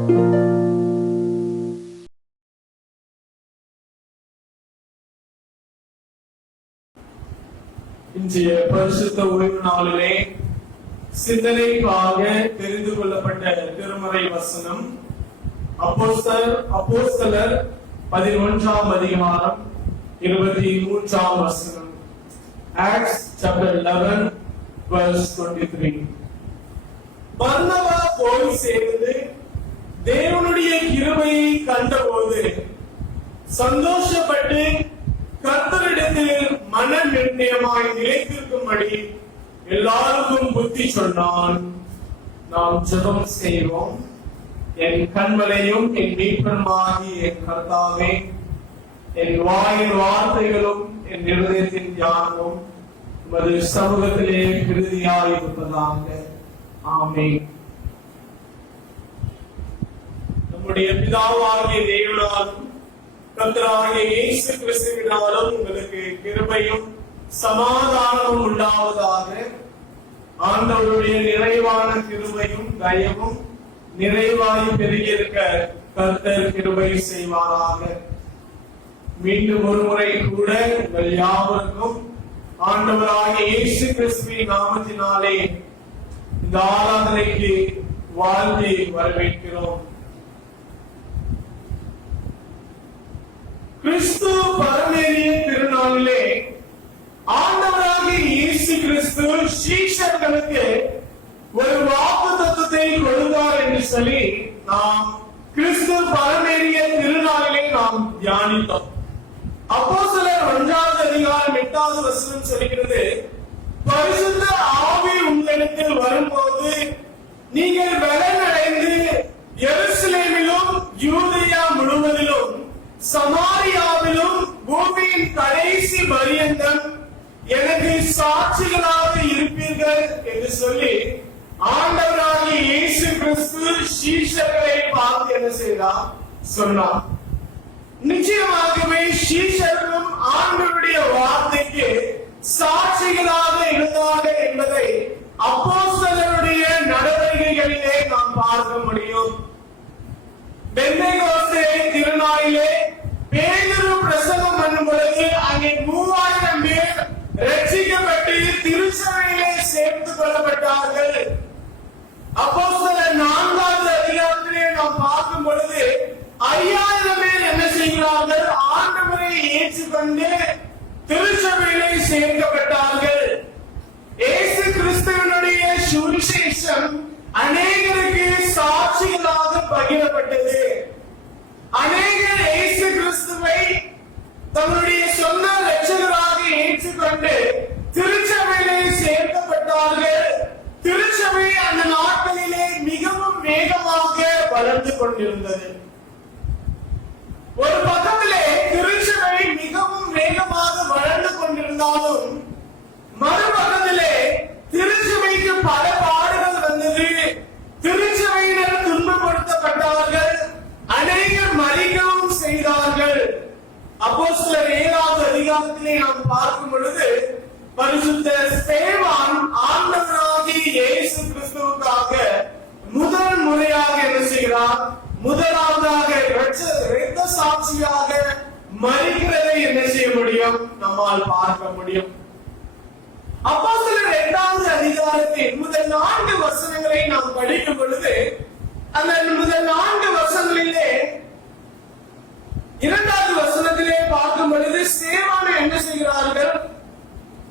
இன்றைய பரிசுத்த ஓய்வு நாளிலே சிந்தனைக்காக தெரிந்து கொள்ளப்பட்ட திருமறை வசனம் அப்போஸ்தலர் 11ஆம் அதிகாரம் 23ஆம் வசனம். Acts chapter 11 verse 23. பர்னபா போய் சேர்ந்து தேவனுடைய கிருபையை கண்டபோது சந்தோஷப்பட்டு கர்த்தரிடத்தில் மன நிர்ணயமாய் நிலைத்திருக்கும்படி எல்லாருக்கும் புத்தி சொன்னான். நாம் ஜெபம் செய்வோம். என் கண்மலையும் என் மீட்பருமாகி என் கர்த்தாவே, என் வாயின் வார்த்தைகளும் என் இருதயத்தின் தியானமும் உமது சமூகத்திலே விருதியாய் இருப்பதாக. ஆமென். நம்முடைய பிதாவாகிய தேவனாலும் கர்த்தராகிய இயேசு கிறிஸ்துவினாலும் உங்களுக்கு கிருபையும் சமாதானமும் உண்டாவதாக. ஆண்டவருடைய நிறைவான கிருபையும் தயவும் நிறைவாய் பெருகியிருக்க கர்த்தர் கிருபை செய்வாராக. மீண்டும் ஒரு முறை கூட உங்கள் யாவருக்கும் ஆண்டவராகிய இயேசு கிறிஸ்துவின் நாமத்தினாலே இந்த ஆராதனைக்கு வாழ்த்தி வரவேற்கிறோம். கிறிஸ்து பரமேறிய திருநாளிலே ஆண்டவராகிய இயேசு கிறிஸ்து சீஷர்களுக்கு ஒரு வாக்குத்தத்தத்தை கொடுத்தார் என்று சொல்லி நாம் கிறிஸ்து பரமேறிய திருநாளிலே நாம் தியானித்தோம். அப்போஸ்தலர் 1ஆம் அதிகாரம் 8வது வசனம் சொல்கிறது, பரிசுத்த ஆவி உங்களிடத்தில் வரும்போது நீங்கள் பலனடைந்து எருசலேமிலும் யூதேயா முழுவதிலும் சமாரியாவிலும் பூமியின் கடைசி பரியந்தம் எனக்கு சாட்சிகளாக இருப்பீர்கள் என்று சொல்லி ஆண்டவராகிய இயேசு கிறிஸ்து சீஷர்களை பார்த்து என்ன செய்தார் சொன்னார். நிச்சயமாகவே சீஷர்களும் ஆண்டவருடைய வார்த்தைக்கு சாட்சிகளாக இருந்தார்கள் என்பதை அப்போஸ்தலருடைய நடவடிக்கைகளிலே நாம் பார்க்க முடியும். பெந்தேகோஸ்தே திருநாளிலே பேதுரு பிரசங்கம் பண்ணும் பொழுது அங்கே 3000 பேர் ரட்சிக்கப்பட்டு திருச்சபையிலே சேர்த்துக் கொள்ளப்பட்டார்கள். அப்போஸ்தலர் 4வது அதிகாரத்திலே நாம் பார்க்கும் பொழுது 5000 பேர் என்ன செய்கிறார்கள்? ஆண்டவரை ஏற்றுக்கொண்டு திருச்சபையிலே சேர்க்கப்பட்டார்கள். இயேசு கிறிஸ்துவினுடைய சுவிசேஷம் அநேகருக்கு சாட்சிகளாக பகிரப்பட்டது. அநேகர் இயேசு கிறிஸ்துவை தன்னுடைய சொந்த இரட்சகராக ஏற்றுக்கொண்டு திருச்சபையிலே சேர்க்கப்பட்டார்கள். திருச்சபை அந்த நாட்களிலே மிகவும் வேகமாக வளர்ந்து கொண்டிருந்தது. ஒரு பக்கத்திலே திருச்சபை மிகவும் வேகமாக வளர்ந்து கொண்டிருந்தாலும் மறுபக்கத்திலே திருச்சபைக்கு பல பாடுகள் வந்தது. திருச்சபையினர் துன்பப்படுத்தப்பட்டார்கள். அநேகர் மறிக்கவும் செய்தார்கள். அப்போஸ்தலர் 7வது அதிகாரத்திலே நாம் பார்க்கும் பொழுது பரிசுத்த ஸ்தேவான் ஆண்டவராகிய இயேசு கிறிஸ்துவுக்காக முதல் முறையாக என்ன செய்கிறார்? முதலாவதாக இரத்த சாட்சியாக மறிக்கிறதை என்ன செய்ய முடியும்? நம்மால் பார்க்க முடியும். அப்போஸ்தலர் 8வது அதிகாரத்தின் முதல் 4 வசனங்களை நாம் படிக்கும் பொழுது அந்த முதல் 4 வசனங்களிலே 2வது வசனத்திலே பார்க்கும் பொழுது ஸ்தேவானை என்ன செய்கிறார்கள்?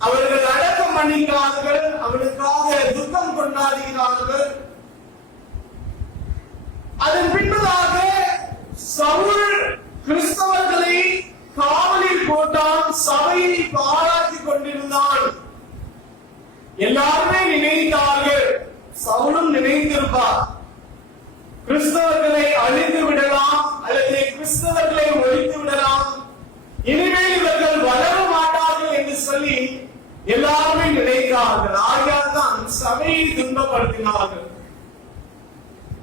அவர்கள் அடக்கம் பண்ணிக்கிறார்கள். அவனுக்காக துக்கம் கொண்டாடுகிறார்கள். அதன் பின்பதாக சவுல் கிறிஸ்தவர்களை காவலில் போட்டான். சபையை பாராட்டிக் கொண்டிருந்தான். எல்லாருமே நினைத்தார்கள், சவுலும் நினைத்திருப்பார், கிறிஸ்தவர்களை அழித்து விடலாம் அல்லது கிறிஸ்தவர்களை ஒழித்து விடலாம், இனிமேல் இவர்கள் வளர மாட்டார்கள் என்று சொல்லி எல்லாருமே நினைத்தார்கள். ஆகையால் தான் சபையை துன்பப்படுத்தினார்கள்.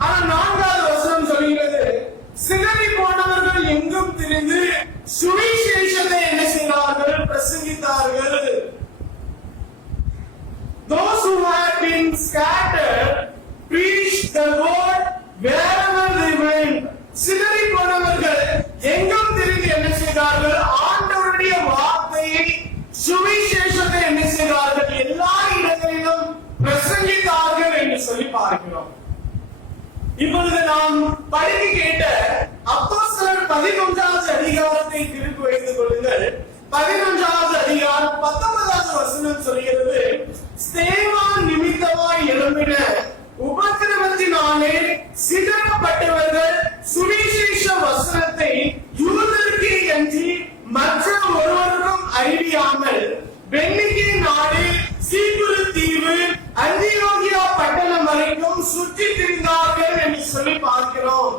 ஆனால் 4வது வசனம் சொல்கிறது, சிதறி போனவர்கள் எங்கும் திரிந்து சுவிசேஷத்தை என்ன செய்தார்கள்? பிரசங்கித்தார்கள். Those who have been scattered preached the word wherever they ஆமென். சிதறி போனவர்கள் எங்கும் திரிந்து என்ன செய்தார்கள்? ஆண்டவருடைய வார்த்தையை, சுவிசேஷத்தை என்ன செய்தார்கள்? எல்லா இடங்களிலும் பிரசங்கித்தார்கள் என்று சொல்லி பார்க்கிறோம். இப்பொழுது நாம் படிக்க கேட்ட அப்போஸ்தலர் 11வது அதிகாரத்தை திருப்பி வைத்துக் கொள்ளுங்கள். 11வது அதிகாரம் 19வது வசனம் சொல்கிறது, ஸ்தேவான் நிமித்தமாய் எழும்பின உபத்திரவத்தினாலே சிதறப்பட்டவர்கள் சுவிசேஷ வசனத்தை யூதருக்கு அன்றி மற்ற ஒருவருக்கும் அறிவியாமல் பெர்னீக்கே நாடு, சீப்புரு தீவு, அந்தியோகியா பட்டணம் வரைக்கும் சுற்றி திரிந்தார்கள் என்று சொல்லி பார்க்கிறோம்.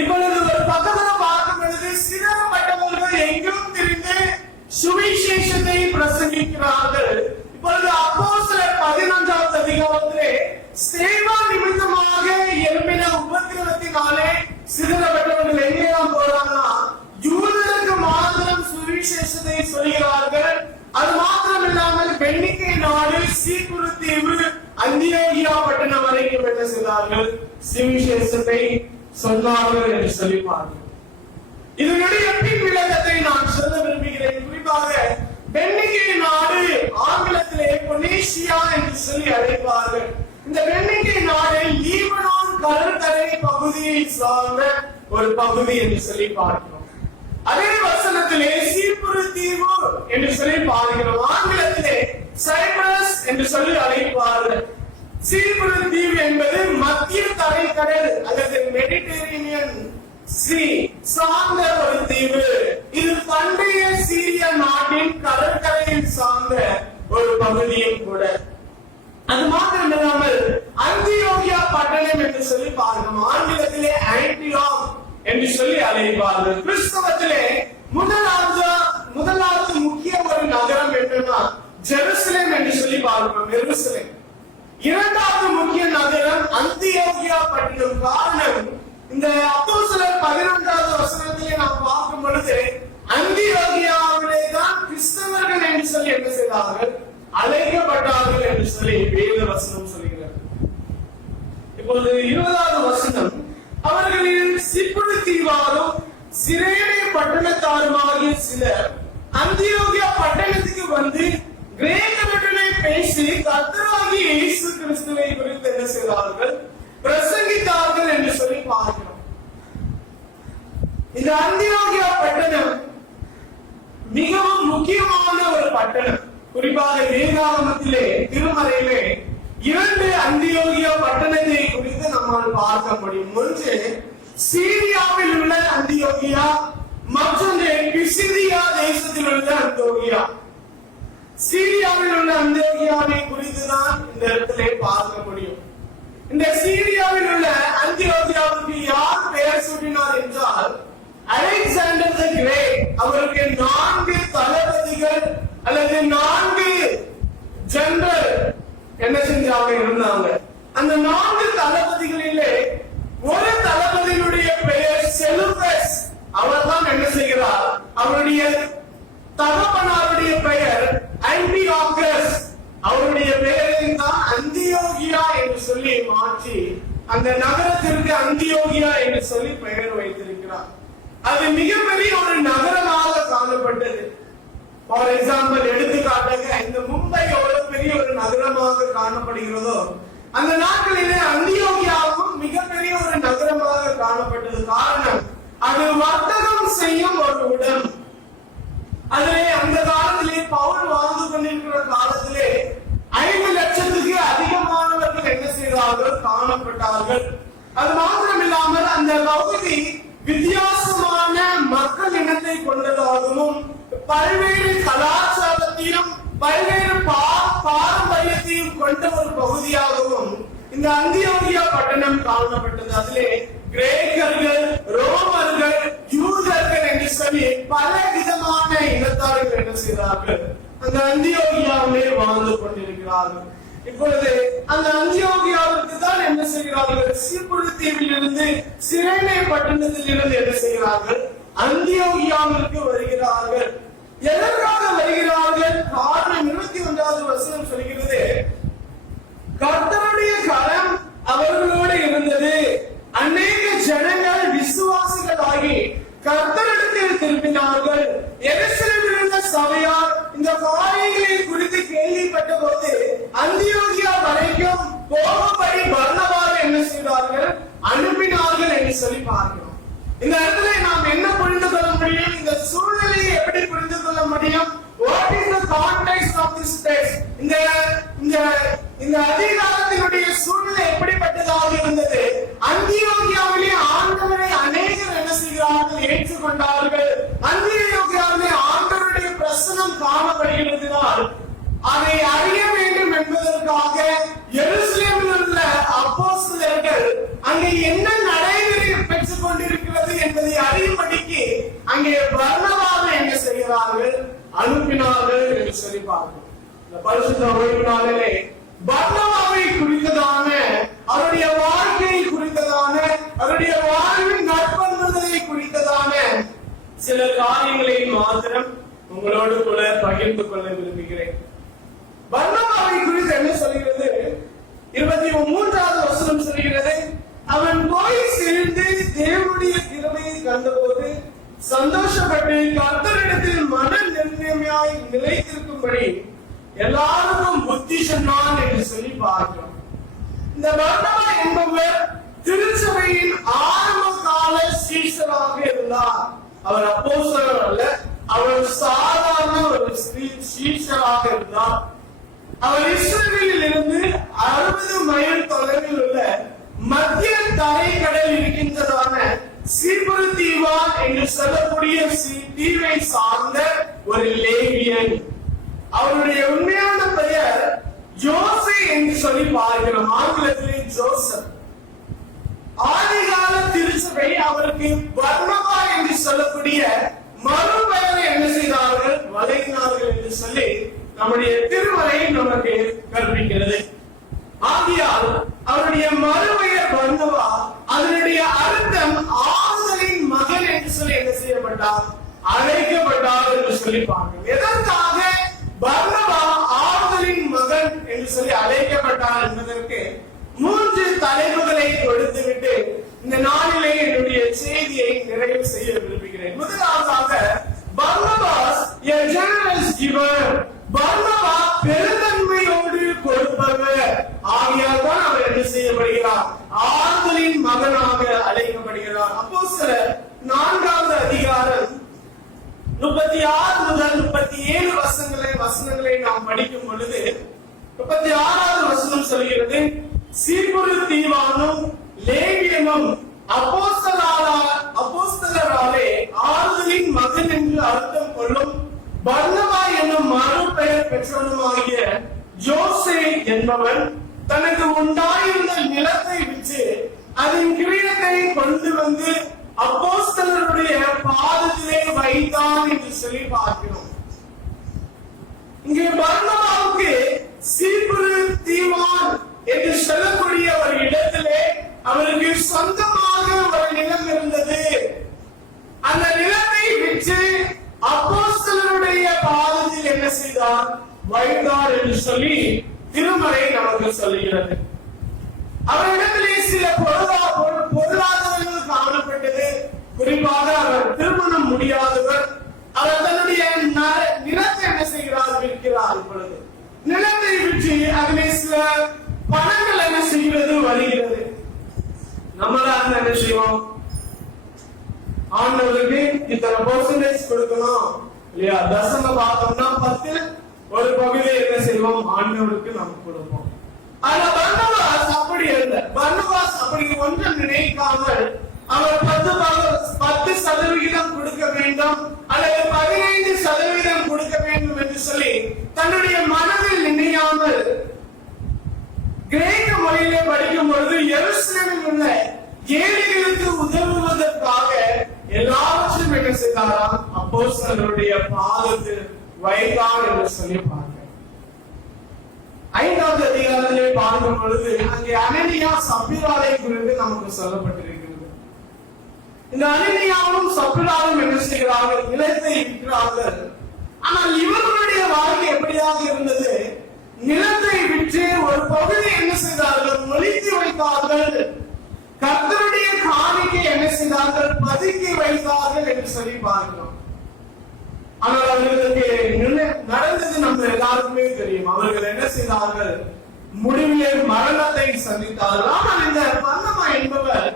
இப்பொழுது ஒரு பக்கத்துல பார்க்கும் பொழுது சிதறப்பட்டவர்கள் எங்கும் திரிந்து சுவிசேஷத்தை பிரசங்கிக்கிறார்கள். இப்பொழுது அப்போஸ்தலர் 11வது அதிகாரத்திலே ஸ்தேவான் நிமித்தமாக எழும்பின உபத்திரவத்தினாலே சிதறப்பட்டவர்கள் எங்கெல்லாம் போறாங்கன்னா, யூதருக்கு மாத்திரம் சுவிசேஷத்தை சொல்கிறார்கள். அது மாத்திரம் இல்லாமல் பெர்னீக்கே நாடு, சீப்புரு தீவு, அந்தியோகியா பட்டணம் வரைக்கும் என்ன செய்தார்கள்? சுவிசேஷத்தை சொன்னார்கள் என்று சொல்லி பார்க்கிறோம். இதனுடைய பின் விளக்கத்தை நான் சொல்ல விரும்புகிறேன். குறிப்பாக பெர்னீக்கே நாடு ஆங்கிலத்திலே பொனேசியா என்று சொல்லி அழைப்பார்கள். இந்த பெர்னீக்கே நாடு லீபனான் கடற்கரை பகுதியை சார்ந்த ஒரு பகுதி என்று சொல்லி பார்க்கிறோம். அதே வசனத்திலே சீப்புரு தீவு என்று சொல்லி பார்க்கிறோம். ஆங்கிலத்திலே சைப்ரஸ் என்று சொல்லி அழைப்பார்கள். சீப்புரு தீவு என்பது மத்திய தரைக்கடல் அல்லது மெடிட்டரேனியன் சி சார்ந்த ஒரு தீவு. இது பண்டைய சீரிய நாட்டின் கடற்கரையில் சார்ந்த ஒரு பகுதியும் கூட. அது மாத்திரம் இல்லாமல் அந்தியோகியா பட்டணம் என்று சொல்லி பார்க்கிறோம். ஆங்கிலத்திலே ஆன்டியோக் என்று சொல்லி அழைப்பார்கள். கிறிஸ்தவத்திலே முதலாவது முக்கிய ஒரு நகரம் என்னன்னா ஜெருசலேம் என்று சொல்லி பார்க்கிறோம். எருசலேம். இரண்டாவது முக்கிய நகரம் அந்தியோகியா பட்டணம். காரணம், இந்த அப்போஸ்தலர் 11வது வசனத்திலே நாம் பார்க்கும் பொழுது அந்தியோகியாவிலே தான் கிறிஸ்தவர்கள் என்று சொல்லி என்ன செய்தார்கள்? அழைக்கப்பட்டார்கள் என்று சொல்லி வேத வசனம் சொல்கிறது. இப்பொழுது 20வது வசனம், அவர்களில் சீப்புரு தீவாரும் சிரேனே பட்டணத்தாருமாகிய சிலர் அந்தியோகியா பட்டணத்துக்கு வந்து கிரேக்கருடனே பேசி கர்த்தராகிய இயேசு கிறிஸ்துவை குறித்து என்ன செய்தார்கள்? பிரசங்கித்தார்கள் என்று சொல்லி பார்க்கிறோம். இந்த அந்தியோகியா பட்டணம் மிகவும் முக்கியமான ஒரு பட்டணம். குறிப்பாக வேதாகமத்திலே, திருமறையிலே 2 அந்தியோகியா பட்டணத்தை குறித்து நம்மால் பார்க்க முடியும். ஒன்று சீரியாவில் உள்ள அந்தியோகியா, மற்றொன்று பிசிதியா தேசத்தில் உள்ள அந்தியோகியா. சீரியாவில் உள்ள அந்தியோகியாவை குறித்துதான் இந்த இடத்திலே பார்க்க முடியும். இந்த சீரியாவில் உள்ள அந்தியோகியாவுக்கு யார் பெயர் சூட்டினார் என்றால், அலெக்சாண்டர் தி கிரேட். அவருக்கு 4 தளபதிகள் அல்லது 4 ஜெனரல் என்ன செஞ்சாங்க இருந்தாங்க. அந்த 4 தளபதிகளிலே ஒரு தளபதியினுடைய பெயர் செலுபஸ். அவர் தான் என்ன செய்கிறார்? அவருடைய தகப்பனாருடைய பெயர் ஆன்டியோகஸ். அவருடைய பெயரை தான் அந்தியோகியா என்று சொல்லி மாற்றி அந்த நகரத்திற்கு அந்தியோகியா என்று சொல்லி பெயர் வைத்திருக்கிறார். அது மிகப்பெரிய ஒரு நகரமாக காணப்பட்டது. ஃபார் எக்ஸாம்பிள், எடுத்துக்காட்டாக இந்த மும்பை எவ்வளவு பெரிய ஒரு நகரமாக காணப்படுகிறதோ, அந்த நாட்களிலே அந்தியோகியாவும் மிகப்பெரிய ஒரு நகரமாக காணப்பட்டது. காரணம், அது வர்த்தகம் செய்யும் ஒரு இடம். அதிலே அந்த காலத்திலே பவுல் வாழ்ந்து கொண்டிருக்கிற காலத்திலே 5 லட்சத்துக்கு அதிகமானவர்கள் என்ன செய்தார்கள்? காணப்பட்டார்கள். அது மாத்திரம் இல்லாமல் அந்த பகுதி வித்தியாசமான மக்கள் இனத்தை கொண்டதாகவும் பல்வேறு கலாச்சாரத்தையும் பல்வேறு பாரம்பரியத்தையும் கொண்ட ஒரு பகுதியாகவும் இந்த அந்தியோகியா பட்டணம் காணப்பட்டது. அதிலே கிரேக்கர்கள், ரோமர்கள், யூதர்கள் என்று சொல்லி பல விதமான இனத்தார்கள் என்ன செய்தார்கள்? அந்த அந்தியோகியாவிலே வாழ்ந்து கொண்டிருக்கிறார்கள். இப்பொழுது அந்த அந்தியோகியாவுக்கு தான் என்ன செய்கிறார்கள்? சீப்புரு தீவில் இருந்து, சிரேனே பட்டணத்தில் இருந்து என்ன செய்கிறார்கள்? அந்தியோகியாவிற்கு வருகிறார்கள். எதற்காக வருகிறார்கள்? காரணம் 21வது வசனம் சொல்கிறது, கர்த்தருடைய கரம் அவர்களோடு இருந்தது, அநேக என்று சொல்லி பார்க்கிறோம். இந்த இடத்துல நாம் என்ன புரிந்து கொள்ள முடியும்? இந்த சூழ்நிலையை எப்படி புரிந்து கொள்ள முடியும்? What is the context of this text? இந்த அதிகாரத்தினுடைய சூழ்நிலை எப்படிப்பட்டதாக இருந்தது? அந்தியோகியாவிலே ஆண்டவரை அநேகர் என்ன செய்கிறார்கள்? ஏற்றுக்கொண்டார்கள். அந்தியோகியாவிலே ஆண்டவருடைய பிரசனம் காணப்படுகிறதுனால் அதை அறிய வேண்டும் என்பதற்காக எருசலேமில் உள்ள அப்போஸ்தலர்கள் அங்கே என்ன நடைமுறை பெற்றுக் கொண்டிருக்கிறது என்பதை அறியும்படிக்கு அங்கே பர்னபாவை என்ன செய்கிறார்கள்? அனுப்பினார்கள் என்று சொல்லி பார்க்கிறோம். இந்த பரிசுத்த ஓய்வு நாளிலே பர்னபாவை குறித்ததான, அவருடைய வாழ்க்கையை குறித்ததான, அவருடைய வாழ்வின் நற்பண்புகளை குறித்ததான சில காரியங்களை மாத்திரம் உங்களோடு கூட பகிர்ந்து கொள்ள விரும்புகிறேன். பர்னபாவை குறித்து என்ன சொல்கிறது? 23வது வசனம் சொல்கிறது, அவன் போய் சேர்ந்து தேவனுடைய கிருபையை கண்டபோது சந்தோஷப்பட்டு கர்த்தரிடத்தில் மன நிர்ணயமாய் நிலைத்திருக்கும்படி எல்லாருக்கும் புத்தி சொன்னான் என்று சொல்லி பார்க்கிறோம். இந்த பர்னபா என்பவர் திருச்சபையின் ஆரம்ப கால சீஷராக இருந்தார். அவர் அப்போஸ்தலர் அல்ல, அவர் சாதாரண ஒரு சீஷராக இருந்தார். அவர் இஸ்ரவேலில் இருந்து 60 மைல் தொலைவில் உள்ள மத்திய தரைக்கடல் இருக்கின்றதான சீப்புரு தீவா என்று சொல்லக்கூடிய தீவை சார்ந்த ஒரு லேவியன். அவருடைய உண்மையான பெயர் ஜோசே என்று சொல்லி பார்க்கிறோம். ஆங்கிலத்திலே ஜோசப். ஆதிகால திருச்சபை அவருக்கு பர்னபா என்று சொல்லக்கூடிய மறுபெயரை என்ன செய்தார்கள்? வழங்கினார்கள் என்று சொல்லி நம்முடைய திருமறை நமக்கு கற்பிக்கிறது. ஆகையால் அவருடைய மறுபெயர் பர்னபா, அதனுடைய அர்த்தம் ஆறுதலின் மகன் என்று சொல்லி என்ன செய்யப்பட்டார்? அழைக்கப்பட்டார் என்று சொல்லி பார்க்கிறோம். எதற்காக பர்னபா ஆறுதலின் மகன் என்று சொல்லி அழைக்கப்பட்டார் என்பதற்கு 3 தலைப்புகளை கொடுத்துவிட்டு இந்த நாளிலே என்னுடைய செய்தியை நிறைவு செய்ய விரும்புகிறேன். முதலாவதாக, பர்னபாஸ் a generous giver. பர்னபா பெருந்தன்மையோடு கொடுப்பவர். ஆகையால் தான் அவர் என்ன செய்யப்படுகிறார்? ஆறுதலின் மகனாக அழைக்கப்படுகிறார். அப்போஸ்தலர் 4வது அதிகாரம் 36 முதல் 37 வசனங்களை நாம் படிக்கும் பொழுது 36வது வசனம் சொல்கிறது, சீப்புரு தீவானும் லேவியனும் அப்போஸ்தலராலே ஆறுதலின் மகன் என்று அர்த்தம் கொள்ளும் பர்னபா என்னும் மறுபெயர் பெற்றவனுமாகிய ஜோசே என்பவன் தனக்கு உண்டாயிருந்த நிலத்தை விற்று அதன் கிரீடத்தை கொண்டு வந்து அப்போஸ்தலருடைய பாதத்திலே வைத்தான் என்று சொல்லி பார்க்கிறோம். இங்கே பர்னபாவுக்கு சீப்புரு தீவான் என்று சொல்லக்கூடிய ஒரு இடத்திலே அவருக்கு சொந்தமாக ஒரு நிலம் இருந்தது. அந்த நிலத்தை விற்று அப்போஸ்தலருடைய பாதத்தில் என்ன செய்தார்? வைத்தார் என்று சொல்லி திருமறை நமக்கு சொல்லுகிறது. அவரிடத்திலே சில பொருளாதாரங்கள் காணப்பட்டது. குறிப்பாக அவர் திருமணம் முடியாதவர். அவர் தன்னுடைய நிலத்தை என்ன செய்கிறார்? விற்கிறார். இப்பொழுது நிலத்தை விற்று அதிலே சில பணங்கள் என்ன செய்கிறது? வருகிறது. நம்மளால என்ன செய்வோம்? ஆண்டவருக்கு இத்தனை பெர்சன்டேஜ் கொடுக்கணும் இல்லையா? தசம பாகம்னா 10 ஒரு பகுதியை என்ன செய்வோம்? ஆண்டவருக்கு நம்ம கொடுப்போம். ஆனா பர்னபாஸ் அப்படி இல்லை. பர்னபாஸ் அப்படி ஒன்றும் நினைக்காமல் அவர் 10% கொடுக்க வேண்டும் அல்லது 15% கொடுக்க வேண்டும் என்று சொல்லி தன்னுடைய மனதில் நினையாமல் கிரேக்க மொழியிலே படிக்கும் பொழுது எருசலேமில் உள்ள ஏழைகளுக்கு உதவுவதற்காக எல்லாவற்றையும் என்ன செய்தாராம்? அப்போஸ்தலருடைய பாதத்தில் வைத்தார் என்று சொல்லி பார்க்கிறோம். 5வது அதிகாரத்திலே பார்க்கும் பொழுது அங்கே அனனியா சப்பீராவை குறித்து நமக்கு சொல்லப்பட்டிருக்கிறது. இந்த அனனியாவும் சப்பீராவும் என்ன செய்கிறார்கள்? நிலத்தை விற்கிறார்கள். ஆனால் இவர்களுடைய வாழ்க்கை எப்படியாக இருந்தது? நிலத்தை விற்று ஒரு பகுதி என்ன செய்தார்கள்? ஒளித்து வைத்தார்கள். கர்த்தருடைய காணிக்கை என்ன செய்தார்கள்? பதுக்கி வைத்தார்கள் என்று சொல்லி பார்க்கிறோம். ஆனால் அவர்களுக்கு நடந்தது நம்ம எல்லாருக்குமே தெரியும். அவர்கள் என்ன செய்தார்கள்? முடிவிலே மரணத்தை சந்தித்தார்கள். ஆனால் இந்த பர்னபா என்பவர்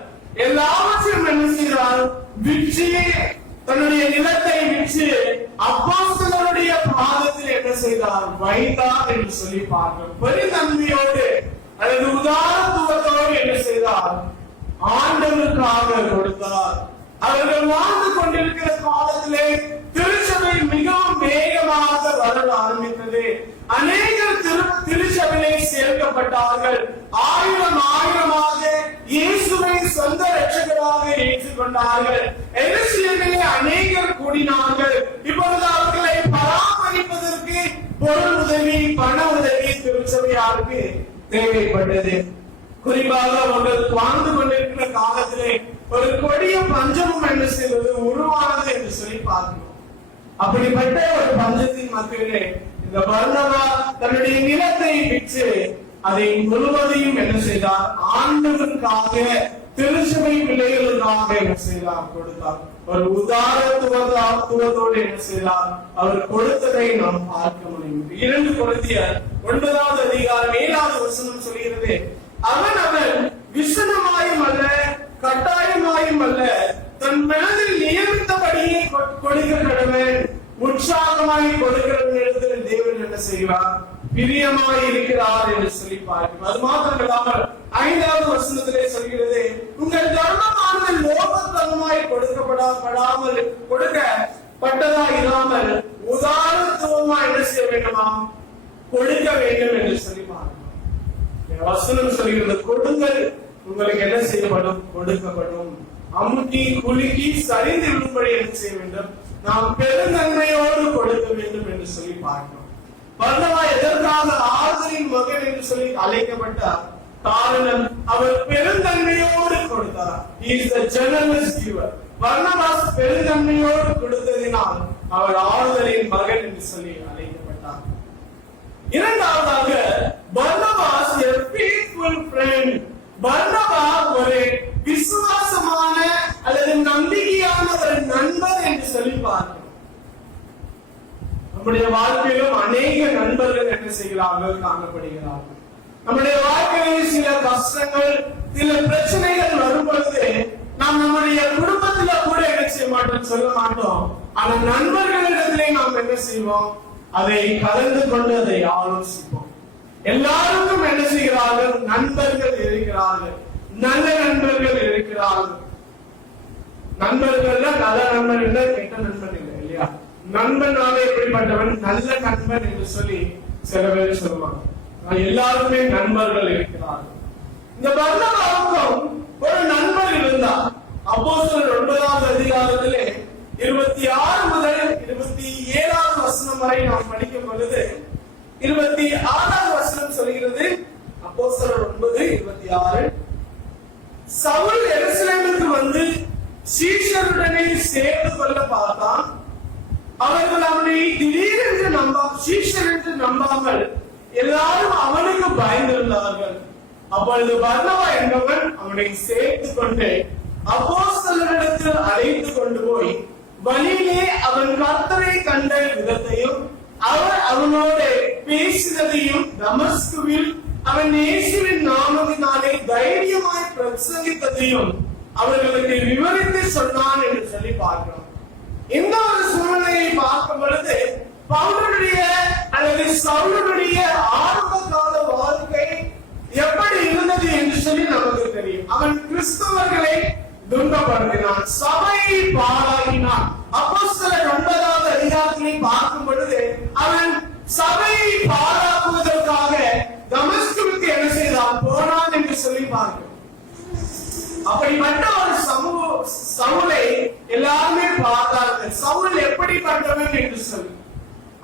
எல்லாவற்றையும் என்ன செய்தார்? விற்று, தன்னுடைய நிலத்தை விற்று அப்போஸ்தலருடைய பாதத்தில் என்ன செய்தார்? வைத்தார் என்று சொல்லி பார்க்கிறோம். பெருந்தன்மையோடு அல்லது உதாரத்துவத்தோடு என்ன செய்தார்? ஆண்டவருக்காக கொடுத்தார். அவர்கள் வாழ்ந்து கொண்டிருக்கிற காலத்திலே திருச்சபை மிகவும் வேகமாக வளர ஆரம்பித்தது. அநேகர் திருச்சபையை சேர்க்கப்பட்டார்கள். ஆயிரமாக இயேசுவை சொந்த இரட்சகராக ஏற்றுக்கொண்டார்கள். எருசலேமிலே அநேகர் கூடினார்கள். இப்பொழுது அவர்களை பராமரிப்பதற்கு பொருள் உதவி, பண உதவி திருச்சபையாருக்கு தேவைப்பட்டது. குறிப்பாக அவர்கள் வாழ்ந்து கொண்டிருக்கிற காலத்திலே ஒரு கொடிய பஞ்சமும் என்ன செய்வது உருவானது என்று சொல்லி பார்க்கிறோம். அப்படிப்பட்ட ஒரு பஞ்சத்தின் மத்தியிலே இந்த பர்னபா தன்னுடைய நிலத்தை விற்று அதை முழுவதையும் என்ன செய்தார்? ஆண்டவருக்காக, திருச்சபை பிள்ளைகளுக்காக என்ன செய்தார்? கொடுத்தார். ஒரு உதாரத்துவத்தோடு என்ன செய்தார்? அவர் கொடுத்ததை நாம் பார்க்க முடியும். 2 கொரிந்தியர் 9வது அதிகாரம் 7வது வசனம் சொல்கிறது, அவன் விசனமாயும் அல்ல, கட்டாயமாயும் அல்ல, தன் மனதில் நியமித்தபடியே கொடுக்கிற கடவன், உற்சாகமாய் கொடுக்கிற தேவன் என்ன செய்வார்? பிரியமாய் இருக்கிறார் என்று சொல்லி பார்க்கிறோம். அது மாத்திரம் இல்லாமல் 5வது வசனத்திலே சொல்கிறது, உங்கள் தர்மமானது லோகத்தனமாய் கொடுக்கப்படாமல், கொடுக்கப்பட்டதா இல்லாமல் உதாரணத்துவமாய் என்ன செய்ய வேண்டுமா? கொடுக்க வேண்டும் என்று சொல்லி பார்க்கிறோம். வசனம் சொல்கிறது, கொடுங்கள், உங்களுக்கு என்ன செய்யப்படும்? கொடுக்கப்படும். அமுக்கி குலுக்கி சரிந்து விடும்படி என்ன செய்ய வேண்டும்? நாம் பெருந்தன்மையோடு கொடுக்க வேண்டும் என்று சொல்லி பார்க்கிறோம். பர்னபா எதற்காக ஆறுதலின் மகன் என்று சொல்லி அழைக்கப்பட்டார்? காரணம், அவர் பெருந்தன்மையோடு கொடுத்தார். He is a generous giver. பர்னபா பெருந்தன்மையோடு கொடுத்ததினால் அவர் ஆறுதலின் மகன் என்று சொல்லி அழைக்கப்பட்டார். இரண்டாவதாக, பர்னபாஸ் a faithful friend. பர்னபா ஒரு விசுவாசமான அல்லது நம்பிக்கையான ஒரு நண்பர் என்று சொல்லி பார்க்கிறோம். நம்முடைய வாழ்க்கையிலும் அநேக நண்பர்கள் என்ன செய்கிறார்கள்? காணப்படுகிறார்கள். நம்முடைய வாழ்க்கையில் சில கஷ்டங்கள், சில பிரச்சனைகள் வரும் பொழுது நாம் நம்முடைய குடும்பத்தில கூட என்ன செய்ய மாட்டோம்? சொல்ல மாட்டோம். ஆனா நண்பர்களிடத்திலே நாம் என்ன செய்வோம்? அதை கலந்து கொண்டு அதை ஆலோசிப்போம். எல்லாருக்கும் என்ன செய்கிறார்கள்? நண்பர்கள் இருக்கிறார்கள், நல்ல நண்பர்கள் இருக்கிறார்கள். நண்பர்கள்ல நல்ல நண்பன் இல்லை, கெட்ட நண்பன் இல்லை, இல்லையா? நண்பனால எப்படிப்பட்டவன்? நல்ல நண்பன் என்று சொல்லி சில பேர் சொல்லுவாங்க. எல்லாருமே நண்பர்கள் இருக்கிறார்கள். இந்த பர்னபாவுக்கும் ஒரு நண்பர் இருந்தார். அப்போஸ்தலர் 9வது அதிகாரத்திலே 26 முதல் 27வது வசனம் வரை நாம் படிக்கும் பொழுது 26வது வசனம் சொல்கிறது, அப்போஸ்தலர் 9:26, சவுல் எருசலேமுக்கு வந்து சீஷருடனே சேர்ந்து கொள்ள பார்த்தான். அவர்கள் அவனை திடீரென்று சீஷர் என்று நம்பாமல் எல்லாரும் அவனுக்கு பயந்திருந்தார்கள். அப்பொழுது பர்னபா என்பவன் அவனை சேர்த்து கொண்டு அப்போஸ்தலரிடத்தில் அழைத்து கொண்டு போய் வழியிலே அவன் கர்த்தரை கண்ட விதத்தையும் அவர் அவனோடு பேசினதையும் தமஸ்குவில் அவன் இயேசுவின் நாமத்தினாலே தைரியமாய் பிரசங்கித்ததையும் அவர்களுக்கு விவரித்து சொன்னான் என்று சொல்லி பார்க்கிறோம். இந்த ஒரு சூழ்நிலையை பார்க்கும் பொழுது பவுலுடைய அல்லது சவுலுடைய ஆரம்ப கால வாழ்க்கை எப்படி இருந்தது என்று சொல்லி நமக்கு தெரியும். அவன் கிறிஸ்தவர்களை துன்பப்படுத்தினான், சபையை பாழாக்கினான். அப்போஸ்தலர் 9வது அதிகாரத்தை பார்க்கும் பொழுது அவன் சபையை பாழாக்குவதற்காக தமஸ்குவுக்கு என்ன செய்தான்? போனான் என்று சொல்லி பார்க்கிறோம். அப்படிப்பட்ட ஒரு சவுலை எல்லாருமே பார்த்தார்கள். சவுல் எப்படிப்பட்டவன் என்று சொல்லி.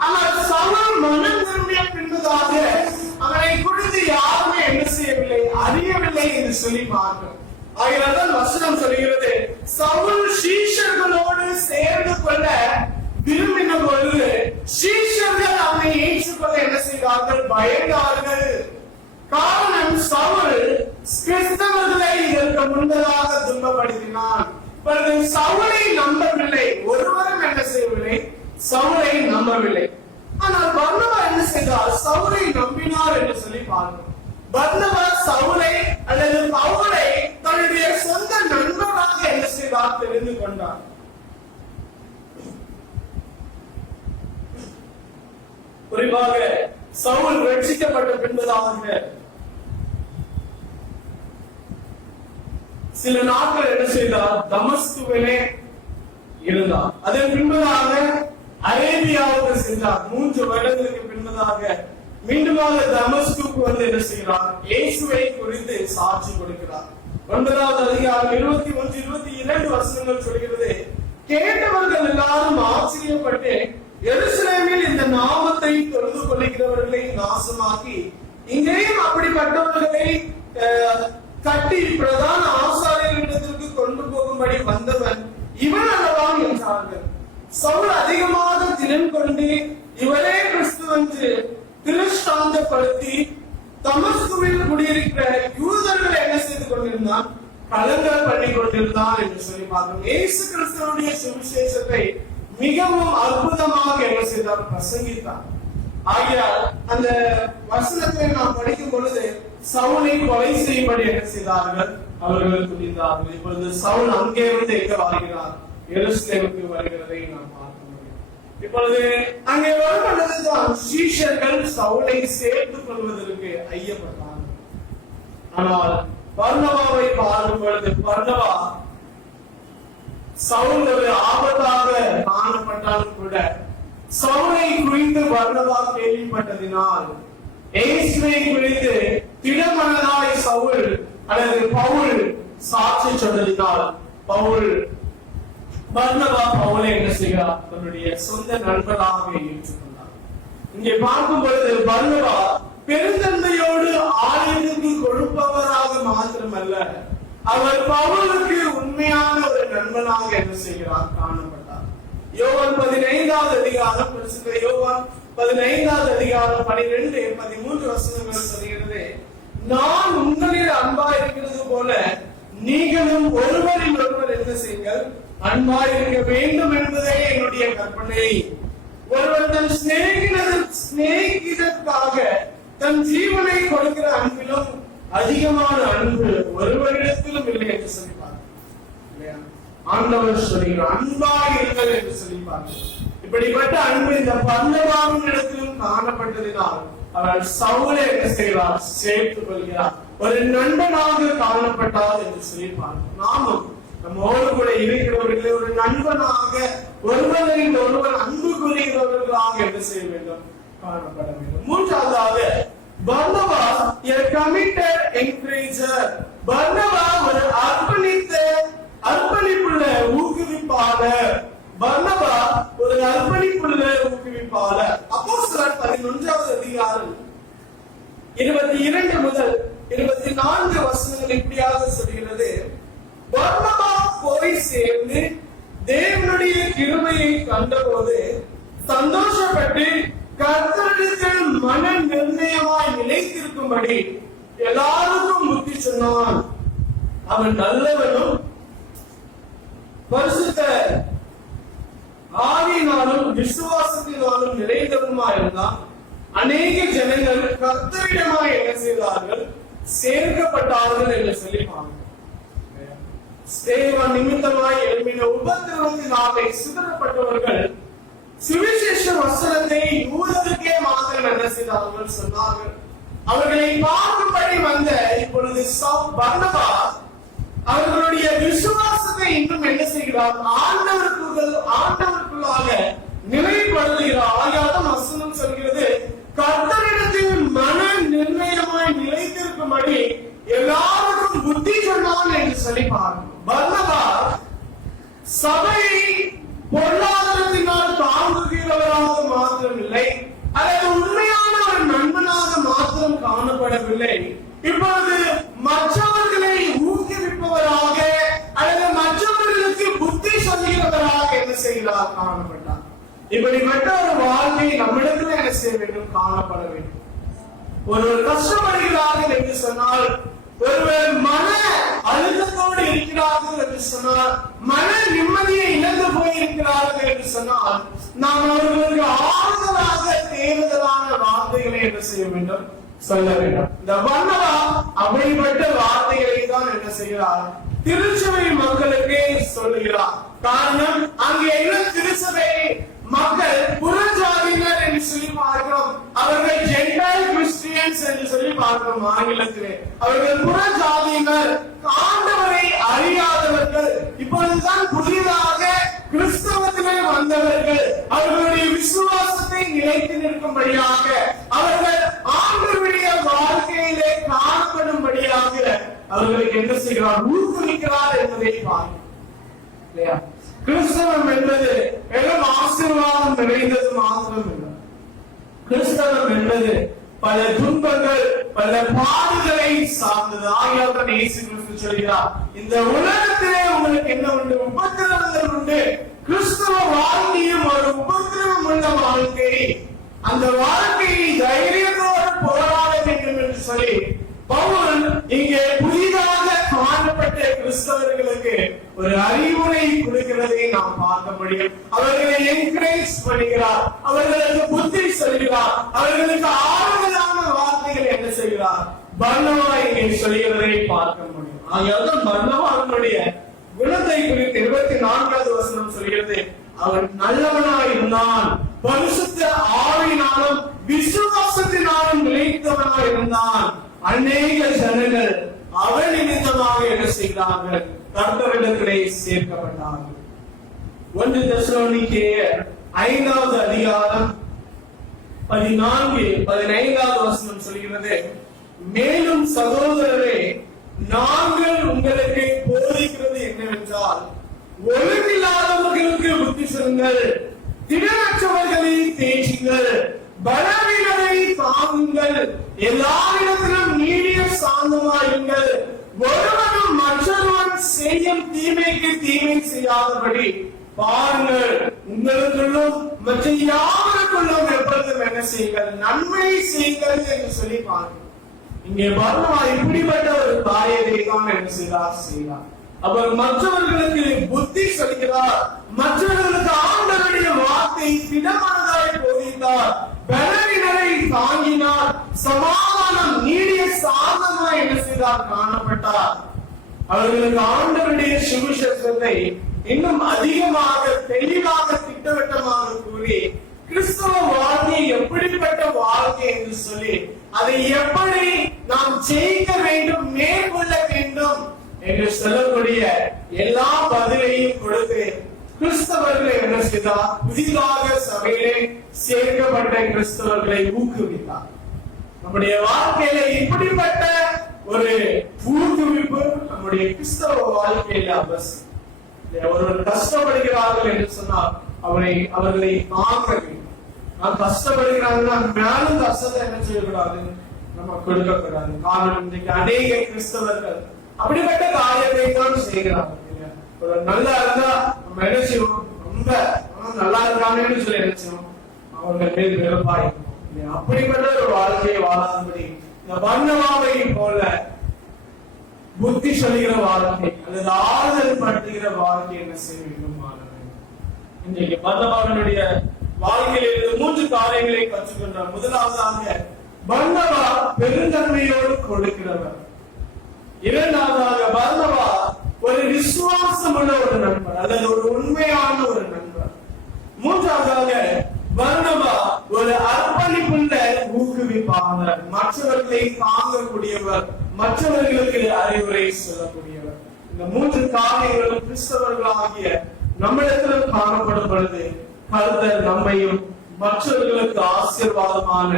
ஆனால் சவுல் மனம் திரும்பிய பின்பதாக அவனை குறித்து யாருமே என்ன செய்யவில்லை, அறியவில்லை என்று சொல்லி பார்க்கிறோம். ஆகையால் வசனம் சொல்கிறது, சவுல் சீஷர்களோடு சேர்ந்து கொள்ள விரும்பின பொழுது சீஷர்கள் அவனை ஏற்றுக்கொள்ள என்ன செய்தார்கள்? பயந்தார்கள். காரணம், சவுல் கிறிஸ்தவர்களை இதற்கு முன்பதாக துன்பப்படுத்தினான். சவுலை நம்பவில்லை, ஒருவரும் என்ன செய்யவில்லை? சவுலை நம்பவில்லை. ஆனால் பர்னபா என்ன செய்தார்? சவுலை நம்பினார் என்று சொல்லி பார்க்கிறோம். பர்னபா சவுலை அல்லது பவுலை தன்னுடைய சொந்த விளைவாக சவுல் ரட்சிக்கப்பட்ட பின்பதாக சில நாட்கள் என்ன செய்தார்? தமஸ்குவிலே இருந்தார். அதன் பின்பதாக அரேபியாவுக்கு சென்றார். 3 வருடங்களுக்கு பின்பதாக மீண்டுமாக தமஸ்குக்கு வந்து என்ன செய்கிறார்? இயேசுவை குறித்து சாட்சி கொடுக்கிறார். 9வது அதிகாரம் 21, 22 வசனங்கள் சொல்கிறது, கேட்டவர்கள் எல்லாரும் ஆச்சரியப்பட்டு எருசலேமில் இந்த நாமத்தை தொழுது கொள்ளுகிறவர்களை நாசமாக்கி இங்கேயும் அப்படிப்பட்டவர்களை கட்டி பிரதான ஆசாரியர்களிடத்திற்கு கொண்டு போகும்படி வந்தவன் இவன் அல்லவா என்றார்கள். சவுல் அதிகமாக தினம் கொண்டு இவரே கிறிஸ்து என்று திருஷ்டாந்தப்படுத்தி தமஸ்குவில் குடியிருக்கிற யூதர்களை என்ன செய்து கொண்டிருந்தான்? கலங்கல் பண்ணி கொண்டிருந்தான் என்று சொல்லி பார்க்கிறோம். இயேசு கிறிஸ்துவினுடைய சுவிசேஷத்தை மிகவும் அற்புதமாக என்ன செய்தார்? பிரசங்கித்தார். ஆகையால் அந்த வசனத்தை நாம் படிக்கும் பொழுது சவுலை கொலை செய்யும்படி என்ன செய்தார்கள்? அவர்கள் துணிந்தார்கள். இப்பொழுது சவுல் அங்கே இருந்து எங்க வருகிறார்? எருசலேமுக்கு வருகிறதை நாம் பார்க்க முடியும். இப்பொழுது அங்கே வரும்பொழுதுதான் சீஷர்கள் சவுலை சேர்த்துக் கொள்வதற்கு ஐயப்பட்டார்கள். ஆனால் பர்னபாவை பார்க்கும் பொழுது பர்னபா சவுல் ஒரு ஆபத்தாக காணப்பட்டாலும் கூட சவுலை குறித்து பர்னபா கேள்விப்பட்டதினால் இயேசுவை குறித்து திடமனதாய் சவுல் அல்லது பவுல் சாட்சி சொன்னதினால் பர்னபா பவுலை என்ன செய்கிறார்? தன்னுடைய சொந்த நண்பராக ஏற்றுக்கொண்டார். இங்கே பார்க்கும் பொழுது பர்னபா பெருந்தன்மையோடு ஆலயத்துக்கு கொடுப்பவராக மாத்திரமல்ல, அவர் பவுலுக்கு உண்மையான ஒரு நண்பனாக என்ன செய்கிறார்? காணப்பட்டார். யோவான் 15வது அதிகாரம், யோவான் 15வது அதிகாரம் 12, 13 வசனங்கள் சொல்கிறது, நான் உங்களில் அன்பா இருக்கிறது போல நீங்களும் ஒருவரில் ஒருவர் என்ன செய்யுங்கள்? அன்பா இருக்க வேண்டும் என்பதே என்னுடைய கற்பனை. ஒருவர் தன் சிநேகிதற்காக தன் ஜீவனை கொடுக்கிற அன்பிலும் அதிகமான அன்பு ஒருவரிடத்திலும் இல்லை என்று சொல்லிப்பார். ஆண்டவர் சொல்கிறார், அன்பாக இருங்கள் என்று சொல்லிப்பார். இப்படிப்பட்ட அன்பு இந்த பர்னபாவின் இடத்திலும் காணப்பட்டதினால் அவர் சவுலை என்ன செய்கிறார்? சேர்த்துக் கொள்கிறார். ஒரு நண்பனாக காணப்பட்டார் என்று சொல்லிப்பார். நாமும் நம்மோடு கூட இருக்கிறவர்களே ஒரு நண்பனாக ஒருவரில் ஒருவர் அன்பு கூறுகிறவர்களாக என்ன செய்ய வேண்டும்? காணப்பட வேண்டும். மூன்றாவதாக பர்னபா a committed encourager. பர்னபா ஒரு அர்ப்பணிப்புள்ள ஊக்குவிப்பாளர். பர்னபா ஒரு அர்ப்பணிப்புள்ள ஊக்குவிப்பாளர். அப்போஸ்தலர் 11வது அதிகாரம் 22 முதல் 24 வசனங்கள் இப்படியாக சொல்கிறது, பர்னபா போய் சேர்ந்து தேவனுடைய கிருபையை கண்டபோது சந்தோஷப்பட்டு கர்த்தரிடத்தில் மன நிர்ணயமாய் நிலைத்திருக்கும்படி எல்லாருக்கும் புத்தி சொன்னான். அவன் நல்லவனும் பரிசுத்த ஆவியினாலும் விசுவாசத்தினாலும் நிறைந்தவனுமாய் இருந்தான். அநேக ஜனங்கள் கர்த்தரிடமாய் என்ன செய்தார்கள்? சேர்க்கப்பட்டார்கள் என்று சொல்லி ஸ்தேவான் நிமித்தமாய் எழுப்பின உபத்திரவத்தினாலே சிதறப்பட்டவர்கள் சுவிசேஷ வசனத்தை யூதருக்கே மாத்திரம் என்ன செய்தார்கள்? சொன்னார்கள். அவர்களை பார்க்கும்படி வந்த இப்பொழுது பர்னபா அவர்களுடைய விசுவாசத்தை இன்னும் என்ன செய்கிறார்? ஆண்டவருக்குள்ளாக நிலைப்படுத்துகிறார். ஆகியாதான் வசனம் சொல்கிறது, கர்த்தரிடத்தில் மன நிர்ணயமாய் நிலைத்திருக்கும்படி எல்லாருக்கும் புத்தி சொன்னான் என்று சொல்லி பாருங்கள். பர்னபா சபையை பொருளாதாரத்தினால் தாங்குகிறவராக மாத்திரமில்லை, அல்லது உண்மையான ஒரு நண்பனாக மாத்திரம் காணப்படவில்லை, இப்பொழுது மற்றவர்களை ஊக்குவிப்பவராக அல்லது மற்றவர்களுக்கு புத்தி சொல்கிறவராக என்ன செய்கிறார்? காணப்பட்டார். இப்படிப்பட்ட ஒரு வாழ்க்கை நம்மிடத்தில் என்ன செய்ய வேண்டும்? காணப்பட வேண்டும். ஒருவர் கஷ்டப்படுகிறார்கள் என்று சொன்னால், ஒருவர் மன அழுத்தத்தோடு இருக்கிறார்கள் என்று சொன்னால், மன நிம்மதியை இழந்து போயிருக்கிறார்கள் என்று சொன்னால், நாம் அவர்களுக்கு ஆறுதலாக தேர்தலான வார்த்தைகளை என்ன செய்ய வேண்டும்? சொல்ல வேண்டும். இந்த பர்னபா அப்படிப்பட்ட வார்த்தைகளை தான் என்ன செய்கிறார்? திருச்சபை மக்களுக்கு சொல்லுகிறார். காரணம், அங்கே என்ன திருச்சபை மக்கள் புறஜாதியினர் என்று சொல்லி பார்க்கிறோம். அவர்கள் ஜென்டைல் கிறிஸ்டியன்ஸ் என்று சொல்லி பார்க்கிறோம் ஆங்கிலத்திலே. அவர்கள் புறஜாதியினர், ஆண்டவரை அறியாதவர்கள், இப்பொழுதுதான் புதிதாக கிறிஸ்தவத்திலே வந்தவர்கள். அவர்களுடைய விசுவாசத்தை நிலைத்து நிற்கும்படியாக, அவர்கள் ஆண்டவருடைய வாழ்க்கையிலே காணப்படும்படியாக அவர்களுக்கு என்ன செய்கிறார்? ஊக்குவிக்கிறார் என்பதை பார்க்கிறோம். கிறிஸ்தவம் என்பது வெறும் ஆசீர்வாதம் நிறைந்தது மாத்திரம் இல்லை. கிறிஸ்தவம் என்பது பல துன்பங்கள், பல பாடுகளை சார்ந்தது. ஆகியவர்கள் இயேசு கிறிஸ்து சொல்கிறார், இந்த உலகத்திலே உங்களுக்கு என்ன உண்டு? உபத்திரவங்கள் உண்டு. கிறிஸ்தவ வாழ்க்கையும் ஒரு உபத்திரவம் உள்ள வாழ்க்கை. அந்த வாழ்க்கையை தைரியத்தோடு போராட வேண்டும் என்று சொல்லி பவுல் இங்கே புதிதாக காணப்பட்ட கிறிஸ்தவர்களுக்கு ஒரு அறிவுரை கொடுக்கிறதை நாம் பார்க்க முடியும். அவர்களை என்கரேஜ் பண்ணுகிறார், அவர்களுக்கு புத்தி சொல்கிறார், அவர்களுக்கு ஆறுதலான வார்த்தைகள் என்ன செய்கிறார்? பர்னபா இங்கே சொல்கிறதை பார்க்க முடியும். ஆகியால் பர்னபாவினுடைய குணத்தை குறித்து 24வது வசனம் சொல்கிறது, அவன் நல்லவனாய் இருந்தான், பரிசுத்த ஆவியினாலும் விசுவாசத்தினாலும் நிலைத்தவனாய் இருந்தான். அநேக ஜனங்கள் அவன் நிமித்தமாக என்ன செய்தார்கள்? கர்த்தரிடத்திலே சேர்க்கப்பட்டார்கள். 1 தெசலோனிக்கேயர் 5வது அதிகாரம் 14-15வது வசனம் சொல்கிறது, மேலும் சகோதரரே, நாங்கள் உங்களுக்கு போதிக்கிறது என்னவென்றால், ஒழுங்கில்லாதவர்களுக்கு புத்தி சொல்லுங்கள், திடனற்றவர்களை தேற்றுங்கள், பலவீனரை தாங்குங்கள், எல்லாரிடத்திலும் நீடிய சாந்தமாயுங்கள், ஒருவனும் மற்றொருவன் செய்யும் தீமைக்கு தீமை செய்யாதபடி பாருங்கள், உங்களுக்குள்ளும் மற்ற யாவருக்குள்ளும் எப்பொழுதும் என்ன செய்யுங்கள்? நன்மை செய்யுங்கள் என்று சொல்லி பாருங்கள். இங்கே பர்னபா இப்படிப்பட்ட ஒரு காரியத்தை தான் என்ன செய்கிறார்? அவர் மற்றவர்களுக்கு புத்தி சொல்கிறார், மற்றவர்களுக்கு ஆண்டவருடைய வார்த்தை திடமானதாய் போதித்தார், பலவீனரை தாங்கினார், சமாதானம் நீடிய சாந்தமாய் என்ன செய்தார்? காணப்பட்டார். அவர்களுக்கு ஆண்டவருடைய சுவிசேஷத்தை இன்னும் அதிகமாக தெளிவாக திட்டவட்டமாக கூறி, கிறிஸ்தவ வாழ்க்கை எப்படிப்பட்ட வாழ்க்கை என்று சொல்லி, அதை எப்படி நாம் ஜெயிக்க வேண்டும், மேற்கொள்ள வேண்டும் என்று சொல்லக்கூடிய எல்லா பதிலையும் கொடுத்து கிறிஸ்தவர்களை என்ன செய்தார்? புதிதாக சபையிலே சேர்க்கப்பட்ட கிறிஸ்தவர்களை ஊக்குவித்தார். நம்முடைய வாழ்க்கையில இப்படிப்பட்ட ஒரு ஊக்குவிப்பு நம்முடைய கிறிஸ்தவ வாழ்க்கையில அவசியம். ஒருவர் கஷ்டப்படுகிறார்கள் என்று சொன்னால் அவர்களை தாங்க வேண்டும். நான் கஷ்டப்படுகிறாங்கன்னா மேலும் கஷ்டத்தை என்ன செய்யக்கூடாது? நம்ம கொடுக்கக்கூடாது. காரணம், இன்றைக்கு அநேக கிறிஸ்தவர்கள் அப்படிப்பட்ட காரியத்தை தான் செய்கிறார்கள். ஒரு நல்லா இருந்தா நம்ம என்ன செய்வோம்? ரொம்ப நல்லா இருக்காங்கன்னு சொல்லி என்ன செய்வோம்? அவர்கள் மேல் வெறுப்பாயிருக்கும். அப்படிப்பட்ட ஒரு வாழ்க்கையை வாழாதபடி இந்த பர்னபாவை போல புத்தி சொல்லுகிற வாழ்க்கை அல்லது ஆறுதல் படுத்துகிற வாழ்க்கை என்ன செய்ய வேண்டும்? வாழ வேண்டும். இன்றைக்கு பர்னபாவினுடைய வாழ்க்கையில் இருந்து 3 காரியங்களை கற்றுக்கொண்டார். முதலாவதாக, பர்னபா பெருந்தன்மையோடு கொடுக்கிறவர். இரண்டாவதாக, பர்னபா ஒரு விசுவாசம் உள்ள ஒரு நண்பர் அல்லது ஒரு உண்மையான ஒரு நண்பர். மூன்றாவதாக, பர்னபா ஒரு அர்ப்பணிப்புள்ள ஊக்குவிப்பாளர், மற்றவர்களை தாங்கக்கூடியவர், மற்றவர்களுக்கு அறிவுரை சொல்லக்கூடியவர். இந்த 3 காரியங்களும் கிறிஸ்தவர்களாகிய நம்மிடத்திலும் காணப்படும் பொழுது கர்த்தர் நம்மையும் மற்றவர்களுக்கு ஆசீர்வாதமான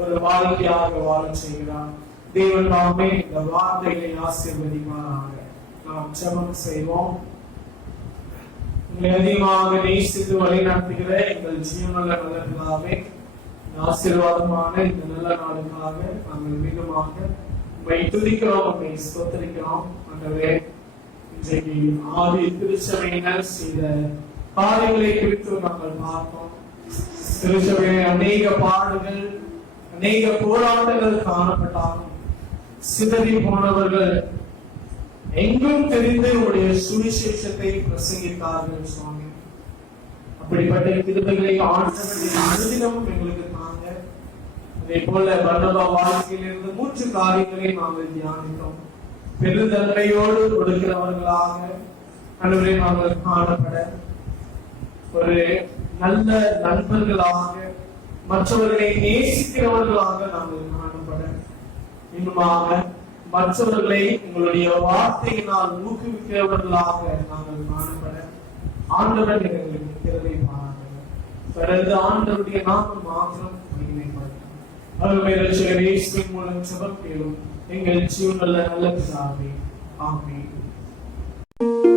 ஒரு வாழ்க்கையாக வாழ செய்கிறார். தேவன் நாமே இந்த வார்த்தைகளை ஆசீர்வதிப்பாராக. நாம் ஜெபம் செய்வோம். உங்களை அதிகமாக நேசித்து வழி நடத்துகிற எங்கள் ஜீவனுள்ள நல்ல பிதாவே, ஆசீர்வாதமான இந்த நல்ல நாளுக்காக நாங்கள் மீண்டுமாக உம்மை துதிக்கிறோம், உம்மை ஸ்தோத்திரிக்கிறோம். ஆண்டவரே, இன்றைக்கு ஆதி திருச்சபையினர் செய்த காரியங்களை குறித்து நாங்கள் பார்த்தோம். திருச்சபையிலே அநேக பாடுகள், அநேக போராட்டங்கள் காணப்பட்டாலும் சிதறி போனவர்கள் எங்கும் தெரிந்து உடைய சுவிசேஷத்தை பிரசங்கித்தார்கள் சுவாமி. அப்படிப்பட்ட கிருபைகளை ஆண்டவரின் அனுதினமும் எங்களுக்கு தாங்க. அதே போல பர்னபா வாழ்க்கையிலிருந்து 3 காரியங்களை நாங்கள் தியானித்தோம். பெருந்தன்மையோடு கொடுக்கிறவர்களாக ஆண்டவரே நாங்கள் காணப்பட, ஒரு நல்ல நண்பர்களாக, மற்றவர்களை நேசிக்கிறவர்களாக நாங்கள் காணப்பட, இன்னுமாக மற்றவர்களை உங்களுடைய வார்த்தையினால் ஊக்குவிக்கிறவர்களாக நாங்கள் காணப்பட ஆண்டவர் எங்களுக்கு திறமை பாராட்டுங்கள். தொடர்ந்து ஆண்டவருடைய நாமம் மாத்திரம் மகிமைப்படுத்தும். அருமை இயேசுவின் மூலம் ஜெபம் கேளும் எங்கள் ஜீவனுள்ள நல்ல பிதாவே. ஆமென்.